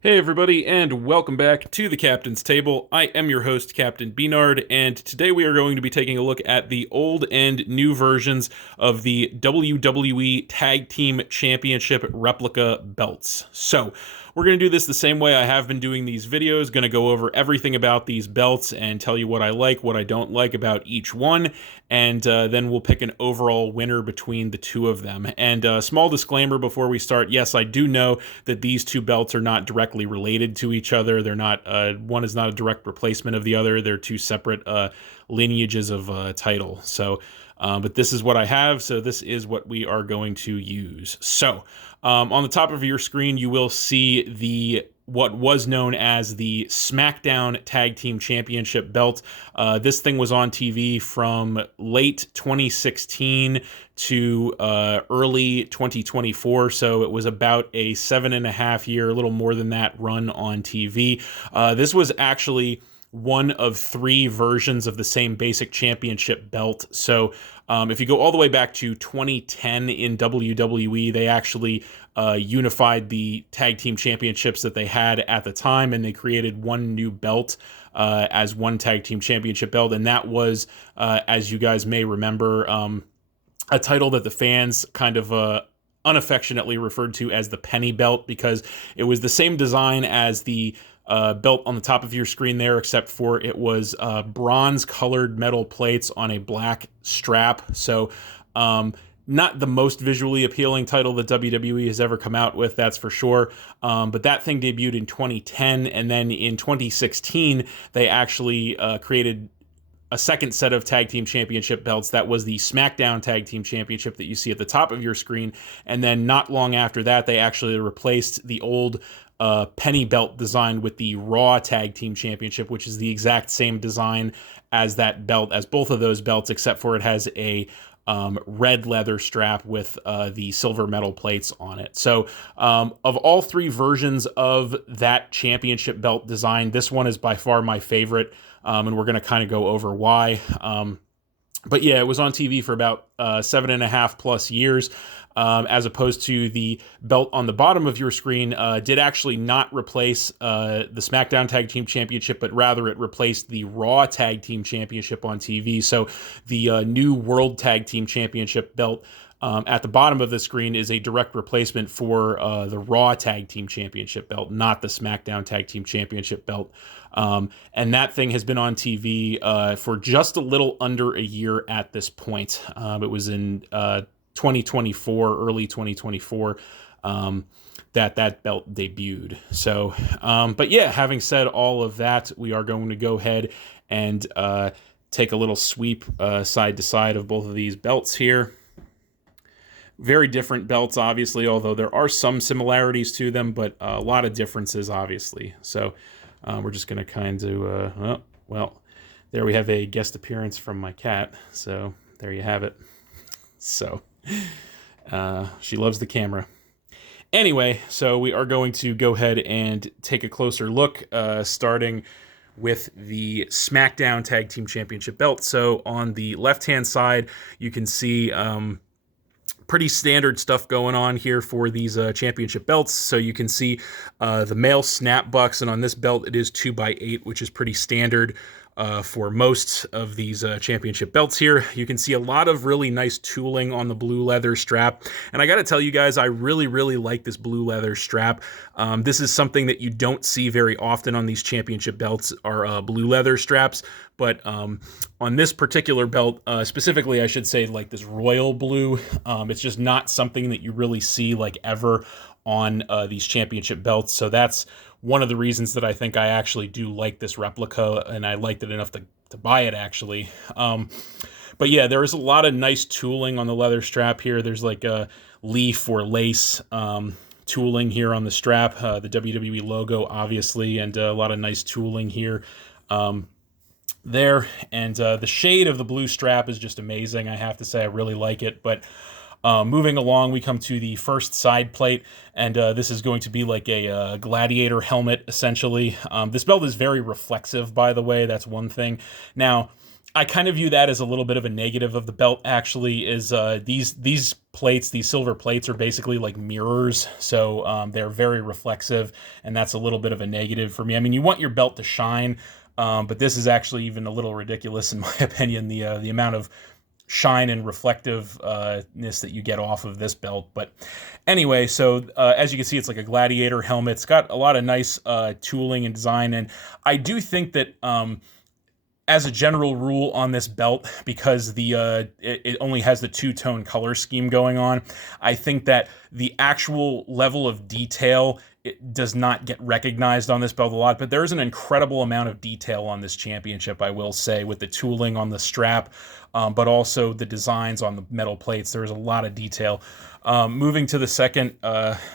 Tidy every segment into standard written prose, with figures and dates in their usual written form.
Hey everybody, and welcome back to the Captain's Table. I am your host, Captain B-Nard, and today we are going to be taking a look at the old and new versions of the WWE Tag Team Championship replica belts. So, we're going to do this the same way I have been doing these videos, going to go over everything about these belts and tell you what I like, what I don't like about each one, and then we'll pick an overall winner between the two of them. And a small disclaimer before we start, yes, I do know that these two belts are not directly related to each other. They're not, one is not a direct replacement of the other. They're two separate lineages of title. So, but this is what I have, so this is what we are going to use. So, on the top of your screen, you will see what was known as the SmackDown Tag Team Championship belt. This thing was on TV from late 2016 to early 2024, so it was about a 7.5 year, a little more than that, run on TV. This was actually one of three versions of the same basic championship belt. So if you go all the way back to 2010 in WWE, they actually unified the tag team championships that they had at the time, and they created one new belt as one tag team championship belt. And that was, as you guys may remember, a title that the fans kind of unaffectionately referred to as the penny belt, because it was the same design as the belt on the top of your screen there, except for it was bronze colored metal plates on a black strap. So not the most visually appealing title that WWE has ever come out with, that's for sure. But that thing debuted in 2010, and then in 2016 they actually created a second set of tag team championship belts. That was the SmackDown Tag Team Championship that you see at the top of your screen. And then not long after that, they actually replaced the old penny belt design with the Raw Tag Team Championship, which is the exact same design as that belt, as both of those belts, except for it has a red leather strap with the silver metal plates on it. So of all three versions of that championship belt design, this one is by far my favorite. And we're going to kind of go over why. But yeah, it was on TV for about 7.5+ years, as opposed to the belt on the bottom of your screen did actually not replace the SmackDown Tag Team Championship, but rather it replaced the Raw Tag Team Championship on TV. So the new World Tag Team Championship belt at the bottom of the screen is a direct replacement for the Raw Tag Team Championship belt, not the SmackDown Tag Team Championship belt. And that thing has been on TV for just a little under a year at this point. It was in 2024, early 2024, that belt debuted. So, but yeah, having said all of that, we are going to go ahead and take a little sweep side to side of both of these belts here. Very different belts, obviously, although there are some similarities to them, but a lot of differences, obviously. So we're just going to kind of, well, there we have a guest appearance from my cat. So there you have it. So she loves the camera. Anyway, so we are going to go ahead and take a closer look, starting with the SmackDown Tag Team Championship belt. So on the left-hand side, you can see pretty standard stuff going on here for these championship belts. So you can see the male snap bucks, and on this belt it is 2x8, which is pretty standard for most of these championship belts here. You can see a lot of really nice tooling on the blue leather strap. And I got to tell you guys, I really, really like this blue leather strap. This is something that you don't see very often on these championship belts, are blue leather straps. But on this particular belt, specifically, I should say, like this royal blue, it's just not something that you really see like ever on these championship belts. So that's one of the reasons that I think I actually do like this replica, and I liked it enough to buy it, actually. But yeah, there is a lot of nice tooling on the leather strap here. There's like a leaf or lace tooling here on the strap, the WWE logo, obviously, and a lot of nice tooling here. There, and the shade of the blue strap is just amazing. I have to say, I really like it. But moving along, we come to the first side plate, and this is going to be like a gladiator helmet, essentially. This belt is very reflexive, by the way. That's one thing. Now, I kind of view that as a little bit of a negative of the belt. Actually, is these plates, these silver plates, are basically like mirrors, so they're very reflexive, and that's a little bit of a negative for me. I mean, you want your belt to shine, but this is actually even a little ridiculous in my opinion. The amount of shine and reflectiveness that you get off of this belt. But anyway, so as you can see, it's like a gladiator helmet. It's got a lot of nice tooling and design, and I do think that. As a general rule on this belt, because it only has the two-tone color scheme going on, I think that the actual level of detail, it does not get recognized on this belt a lot, but there's an incredible amount of detail on this championship, I will say, with the tooling on the strap, but also the designs on the metal plates. There's a lot of detail. Moving to the second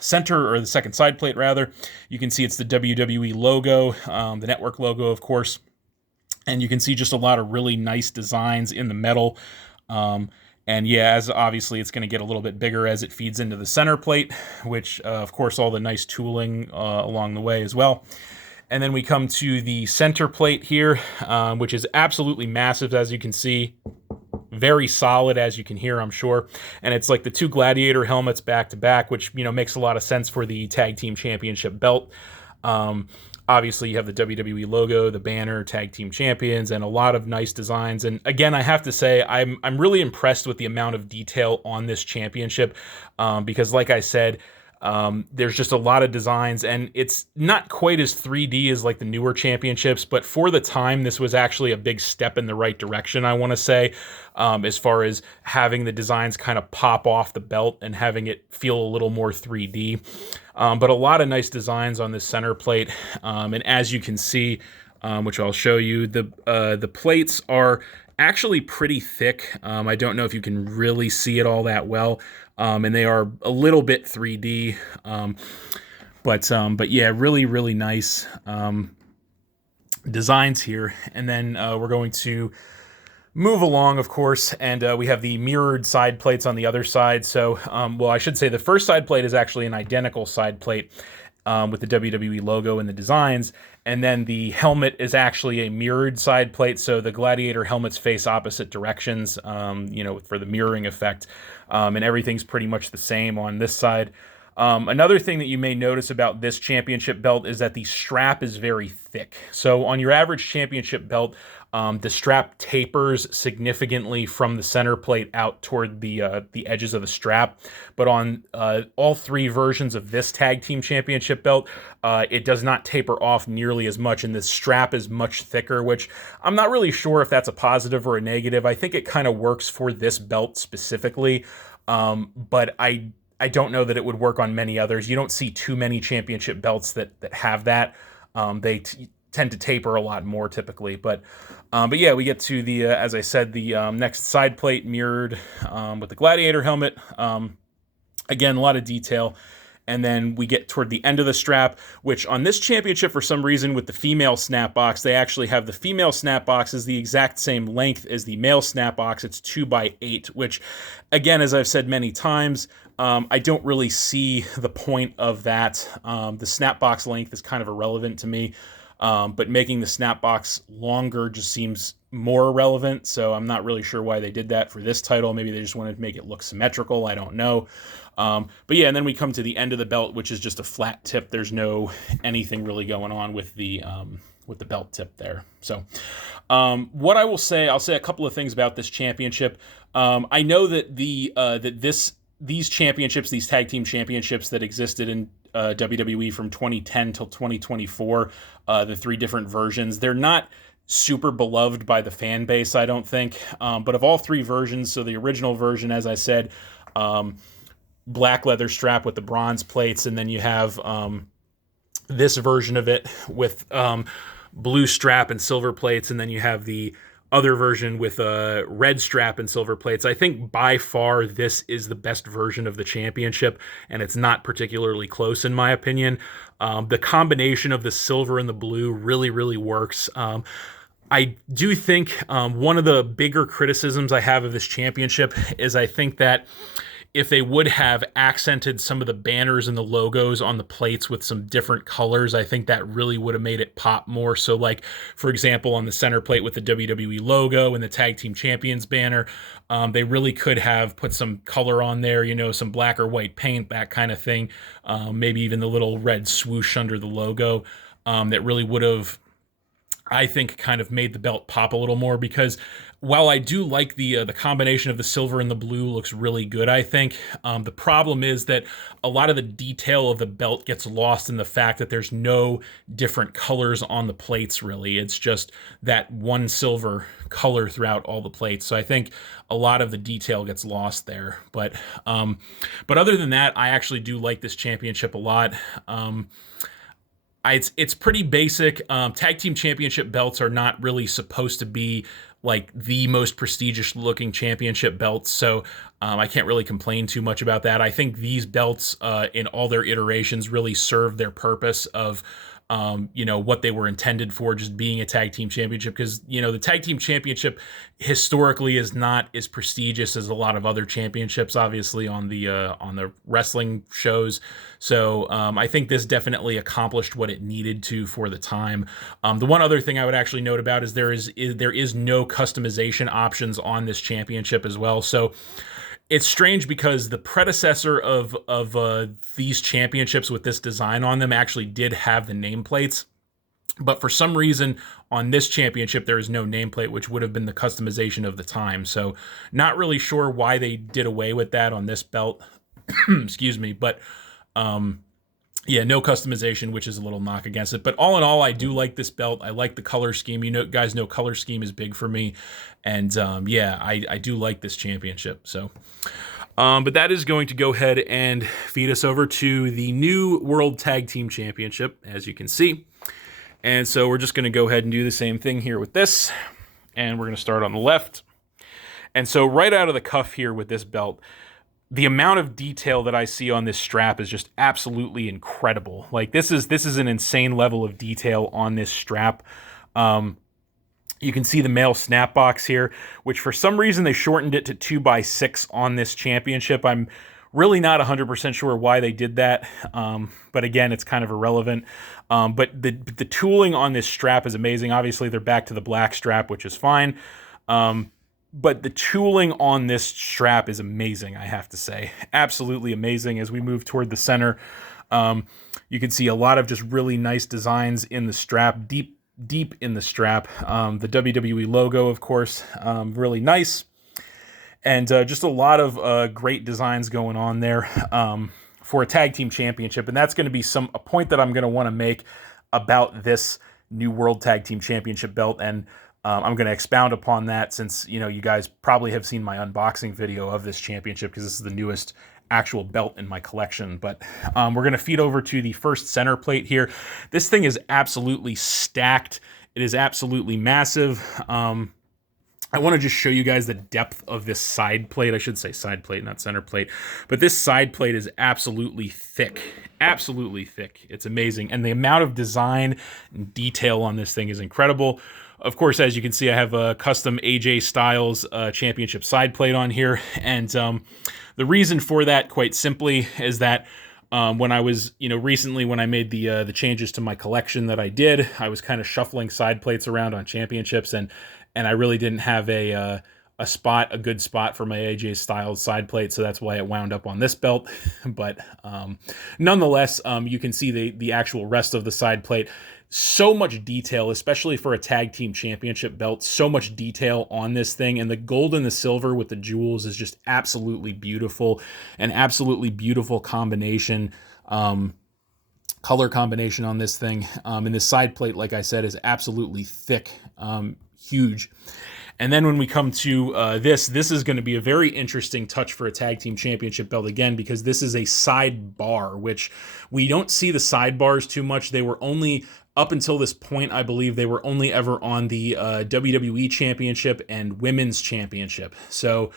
center, or the second side plate rather, you can see it's the WWE logo, the network logo, of course. And you can see just a lot of really nice designs in the metal. And yeah, as obviously it's going to get a little bit bigger as it feeds into the center plate, which of course all the nice tooling along the way as well. And then we come to the center plate here, which is absolutely massive, as you can see. Very solid, as you can hear, I'm sure. And it's like the two gladiator helmets back to back, which, you know, makes a lot of sense for the Tag Team Championship belt. Obviously, you have the WWE logo, the banner, Tag Team Champions, and a lot of nice designs. And again, I have to say, I'm really impressed with the amount of detail on this championship, because like I said, there's just a lot of designs, and it's not quite as 3D as like the newer championships, but for the time, this was actually a big step in the right direction, I want to say, as far as having the designs kind of pop off the belt and having it feel a little more 3D. But a lot of nice designs on this center plate, and as you can see, which I'll show you, the plates are actually pretty thick. I don't know if you can really see it all that well, and they are a little bit 3D, but yeah, really, really nice designs here. And then we're going to move along, of course, and we have the mirrored side plates on the other side. So, well, I should say the first side plate is actually an identical side plate with the WWE logo and the designs, and then the helmet is actually a mirrored side plate, so the gladiator helmets face opposite directions, you know, for the mirroring effect, and everything's pretty much the same on this side. Another thing that you may notice about this championship belt is that the strap is very thick. So on your average championship belt, the strap tapers significantly from the center plate out toward the edges of the strap. But on all three versions of this Tag Team Championship belt, it does not taper off nearly as much, and the strap is much thicker, which I'm not really sure if that's a positive or a negative. I think it kind of works for this belt specifically, but I don't know that it would work on many others. You don't see too many championship belts that have that. They tend to taper a lot more typically, but yeah, we get to the as I said, the next side plate mirrored with the gladiator helmet. Again, a lot of detail. And then we get toward the end of the strap, which on this championship, for some reason, with the female snap box, they actually have the female snap box is the exact same length as the male snap box. It's 2x8, which, again, as I've said many times, I don't really see the point of that. The snap box length is kind of irrelevant to me, but making the snap box longer just seems more relevant, so I'm not really sure why they did that for this title. Maybe they just wanted to make it look symmetrical. I don't know. But yeah, and then we come to the end of the belt, which is just a flat tip. There's no anything really going on with the belt tip there. So what I will say, I'll say a couple of things about this championship. I know that these championships, these tag team championships that existed in WWE from 2010 till 2024, the three different versions, they're not super beloved by the fan base, I don't think. But of all three versions, so the original version, as I said, black leather strap with the bronze plates, and then you have this version of it with blue strap and silver plates, and then you have the other version with a red strap and silver plates. I think by far this is the best version of the championship, and it's not particularly close in my opinion. The combination of the silver and the blue really, really works. I do think one of the bigger criticisms I have of this championship is I think that if they would have accented some of the banners and the logos on the plates with some different colors, I think that really would have made it pop more. So like, for example, on the center plate with the WWE logo and the Tag Team Champions banner, they really could have put some color on there, you know, some black or white paint, that kind of thing. Maybe even the little red swoosh under the logo, that really would have, I think, kind of made the belt pop a little more, because while I do like the combination of the silver and the blue looks really good, I think the problem is that a lot of the detail of the belt gets lost in the fact that there's no different colors on the plates, really. It's just that one silver color throughout all the plates. So I think a lot of the detail gets lost there. But other than that, I actually do like this championship a lot. It's pretty basic. Tag Team Championship belts are not really supposed to be like the most prestigious looking championship belts, so I can't really complain too much about that. I think these belts in all their iterations really serve their purpose of you know, what they were intended for, just being a tag team championship, because, you know, the tag team championship historically is not as prestigious as a lot of other championships, obviously, on the wrestling shows. So I think this definitely accomplished what it needed to for the time. The one other thing I would actually note about is there is no customization options on this championship as well. So it's strange because the predecessor of these championships with this design on them actually did have the nameplates, but for some reason on this championship there is no nameplate, which would have been the customization of the time. So not really sure why they did away with that on this belt. Excuse me, but yeah, no customization, which is a little knock against it. But all in all, I do like this belt. I like the color scheme. You know, guys know color scheme is big for me. And yeah, I do like this championship. So, but that is going to go ahead and feed us over to the new World Tag Team Championship, as you can see. And so we're just going to go ahead and do the same thing here with this. And we're going to start on the left. And so right out of the cuff here with this belt, the amount of detail that I see on this strap is just absolutely incredible. Like this is an insane level of detail on this strap. You can see the male snap box here, which for some reason they shortened it to 2x6 on this championship. I'm really not 100% sure why they did that. But again, it's kind of irrelevant. But the tooling on this strap is amazing. Obviously, they're back to the black strap, which is fine. But the tooling on this strap is amazing, I have to say. Absolutely amazing. As we move toward the center, you can see a lot of just really nice designs in the strap, deep in the strap. The WWE logo, of course, really nice. And just a lot of great designs going on there for a tag team championship. And that's going to be a point that I'm going to want to make about this new World Tag Team Championship belt. And I'm going to expound upon that since, you know, you guys probably have seen my unboxing video of this championship because this is the newest actual belt in my collection. But we're going to feed over to the first center plate here. This thing is absolutely stacked. It is absolutely massive. I want to just show you guys the depth of this side plate. I should say side plate, not center plate. But this side plate is absolutely thick. Absolutely thick. It's amazing. And the amount of design and detail on this thing is incredible. Of course, as you can see, I have a custom AJ Styles championship side plate on here. And the reason for that, quite simply, is that when I was, you know, recently when I made the changes to my collection that I did, I was kind of shuffling side plates around on championships, and I really didn't have a good spot for my AJ Styles side plate, so that's why it wound up on this belt. But nonetheless, you can see the actual rest of the side plate. So much detail, especially for a tag team championship belt, so much detail on this thing. And the gold and the silver with the jewels is just absolutely beautiful. An absolutely beautiful combination, color combination on this thing. And this side plate, like I said, is absolutely thick, huge. And then when we come to this is going to be a very interesting touch for a tag team championship belt again, because this is a sidebar, which we don't see the sidebars too much. They were only, up until this point, I believe they were only ever on the WWE Championship and Women's Championship. So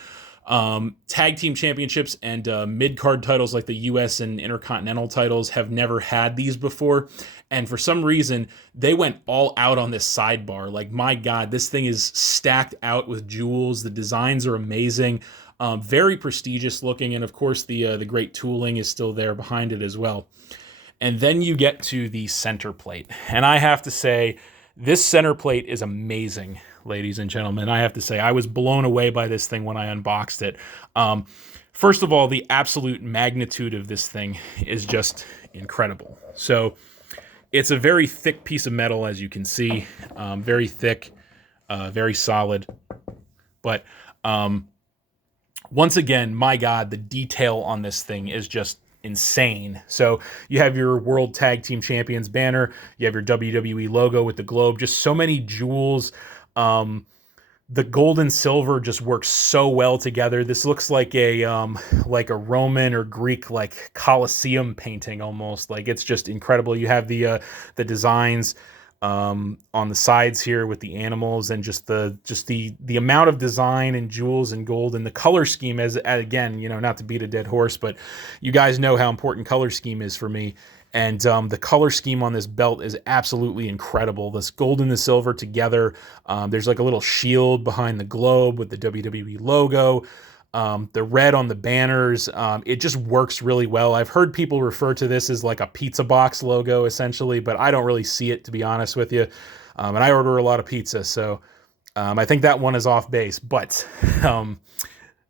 tag team championships and mid-card titles like the US and Intercontinental titles have never had these before. And for some reason, they went all out on this sidebar. Like, my God, this thing is stacked out with jewels. The designs are amazing. Very prestigious looking, and of course the great tooling is still there behind it as well. And then you get to the center plate, and I have to say, this center plate is amazing, ladies and gentlemen. I have to say, I was blown away by this thing when I unboxed it. First of all, the absolute magnitude of this thing is just incredible. So it's a very thick piece of metal, as you can see, very thick, very solid. But once again, my God, the detail on this thing is just insane. So you have your World Tag Team Champions banner, you have your WWE logo with the globe, just so many jewels. The gold and silver just works so well together. This looks like a Roman or Greek like Colosseum painting almost. Like, it's just incredible. You have the designs on the sides here with the animals, and just the amount of design and jewels and gold, and the color scheme, as again, you know, not to beat a dead horse, but you guys know how important color scheme is for me. And the color scheme on this belt is absolutely incredible. This gold and the silver together. There's like a little shield behind the globe with the WWE logo. The red on the banners. It just works really well. I've heard people refer to this as like a pizza box logo, essentially, but I don't really see it, to be honest with you. And I order a lot of pizza, so I think that one is off base. But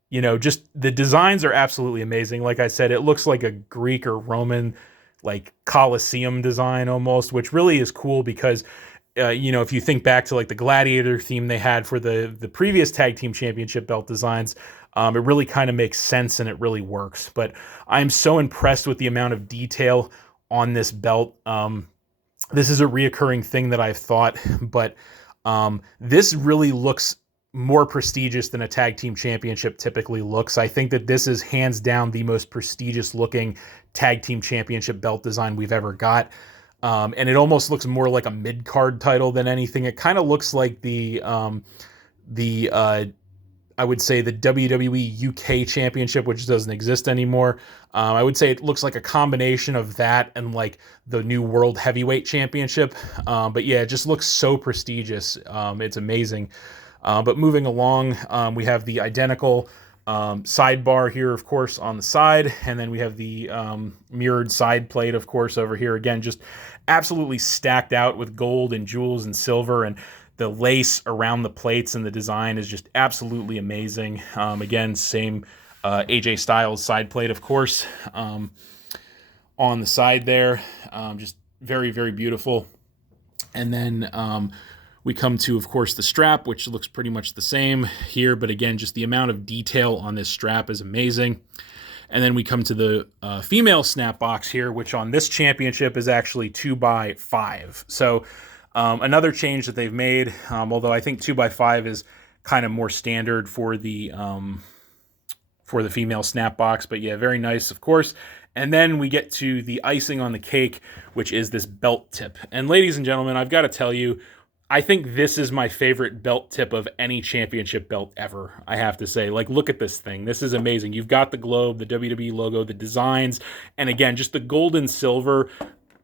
you know, just the designs are absolutely amazing. Like I said, it looks like a Greek or Roman like Colosseum design almost, which really is cool because you know, if you think back to like the gladiator theme they had for the previous tag team championship belt designs, it really kind of makes sense and it really works. But I'm so impressed with the amount of detail on this belt. This is a reoccurring thing that I've thought, but this really looks more prestigious than a tag team championship typically looks. I think that this is hands down the most prestigious looking tag team championship belt design we've ever got. And it almost looks more like a mid-card title than anything. It kind of looks like I would say the WWE UK Championship, which doesn't exist anymore. I would say it looks like a combination of that and like the new World Heavyweight Championship. But yeah, it just looks so prestigious. It's amazing. But moving along, we have the identical sidebar here, of course, on the side, and then we have the mirrored side plate, of course, over here. Again, just absolutely stacked out with gold and jewels and silver, and the lace around the plates and the design is just absolutely amazing. Again, same AJ Styles side plate, of course, on the side there. Just very, very beautiful. And then we come to, of course, the strap, which looks pretty much the same here, but again, just the amount of detail on this strap is amazing. And then we come to the female snap box here, which on this championship is actually 2x5. So another change that they've made, although I think 2x5 is kind of more standard for the female snap box, but yeah, very nice, of course. And then we get to the icing on the cake, which is this belt tip. And ladies and gentlemen, I've got to tell you, I think this is my favorite belt tip of any championship belt ever, I have to say. Like, look at this thing. This is amazing. You've got the globe, the WWE logo, the designs, and again, just the gold and silver.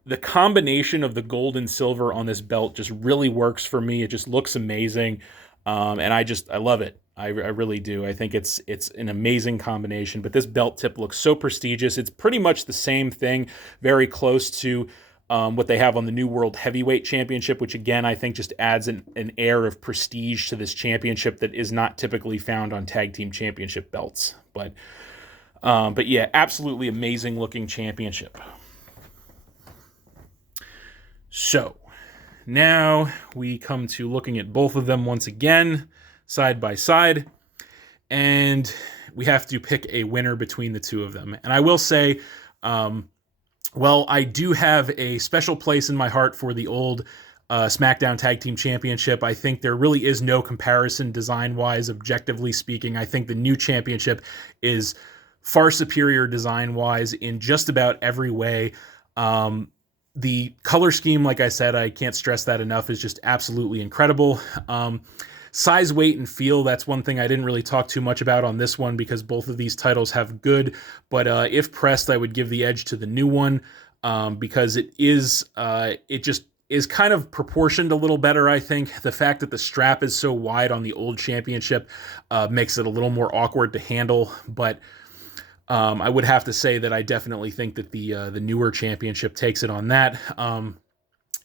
The combination of the gold and silver on this belt just really works for me. It just looks amazing, and I love it. I really do. I think it's an amazing combination, but this belt tip looks so prestigious. It's pretty much the same thing, very close to what they have on the new World Heavyweight Championship, which again, I think just adds an air of prestige to this championship that is not typically found on tag team championship belts. But yeah, absolutely amazing looking championship. So now we come to looking at both of them once again, side by side, and we have to pick a winner between the two of them. And I will say, well, I do have a special place in my heart for the old SmackDown Tag Team Championship. I think there really is no comparison design-wise, objectively speaking. I think the new championship is far superior design-wise in just about every way. The color scheme, like I said, I can't stress that enough, is just absolutely incredible. Size, weight, and feel, that's one thing I didn't really talk too much about on this one because both of these titles have good, but if pressed, I would give the edge to the new one because it is kind of proportioned a little better, I think. The fact that the strap is so wide on the old championship makes it a little more awkward to handle, but I would have to say that I definitely think that the newer championship takes it on that.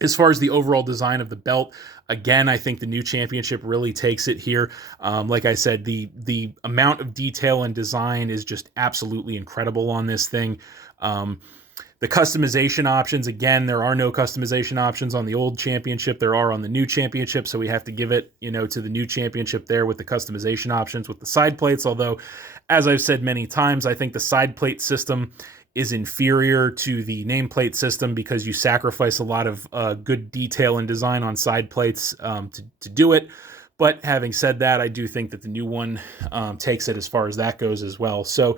As far as the overall design of the belt, again, I think the new championship really takes it here. Like I said, the amount of detail and design is just absolutely incredible on this thing. The customization options, again, there are no customization options on the old championship. There are on the new championship, so we have to give it, to the new championship there with the customization options with the side plates. Although, as I've said many times, I think the side plate system is inferior to the nameplate system because you sacrifice a lot of good detail and design on side plates to do it. But having said that, I do think that the new one takes it as far as that goes as well. So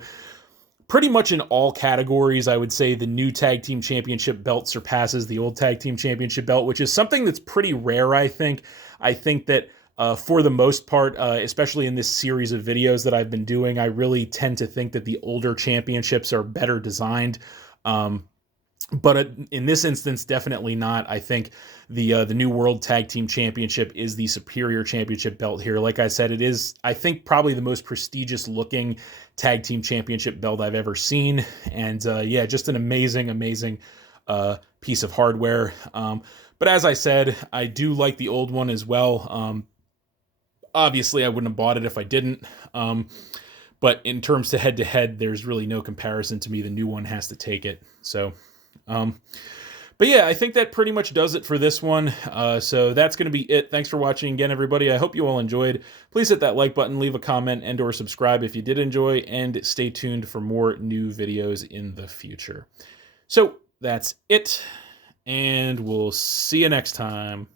pretty much in all categories, I would say the new Tag Team Championship belt surpasses the old Tag Team Championship belt, which is something that's pretty rare, I think. I think that for the most part, especially in this series of videos that I've been doing, I really tend to think that the older championships are better designed. But in this instance, definitely not. I think the new World Tag Team Championship is the superior championship belt here. Like I said, it is, I think, probably the most prestigious looking Tag Team Championship belt I've ever seen. And yeah, just an amazing, amazing piece of hardware. But as I said, I do like the old one as well. Obviously, I wouldn't have bought it if I didn't. But in terms to head, there's really no comparison to me. The new one has to take it. So, but yeah, I think that pretty much does it for this one. So that's going to be it. Thanks for watching again, everybody. I hope you all enjoyed. Please hit that like button, leave a comment, and or subscribe if you did enjoy, and stay tuned for more new videos in the future. So that's it, and we'll see you next time.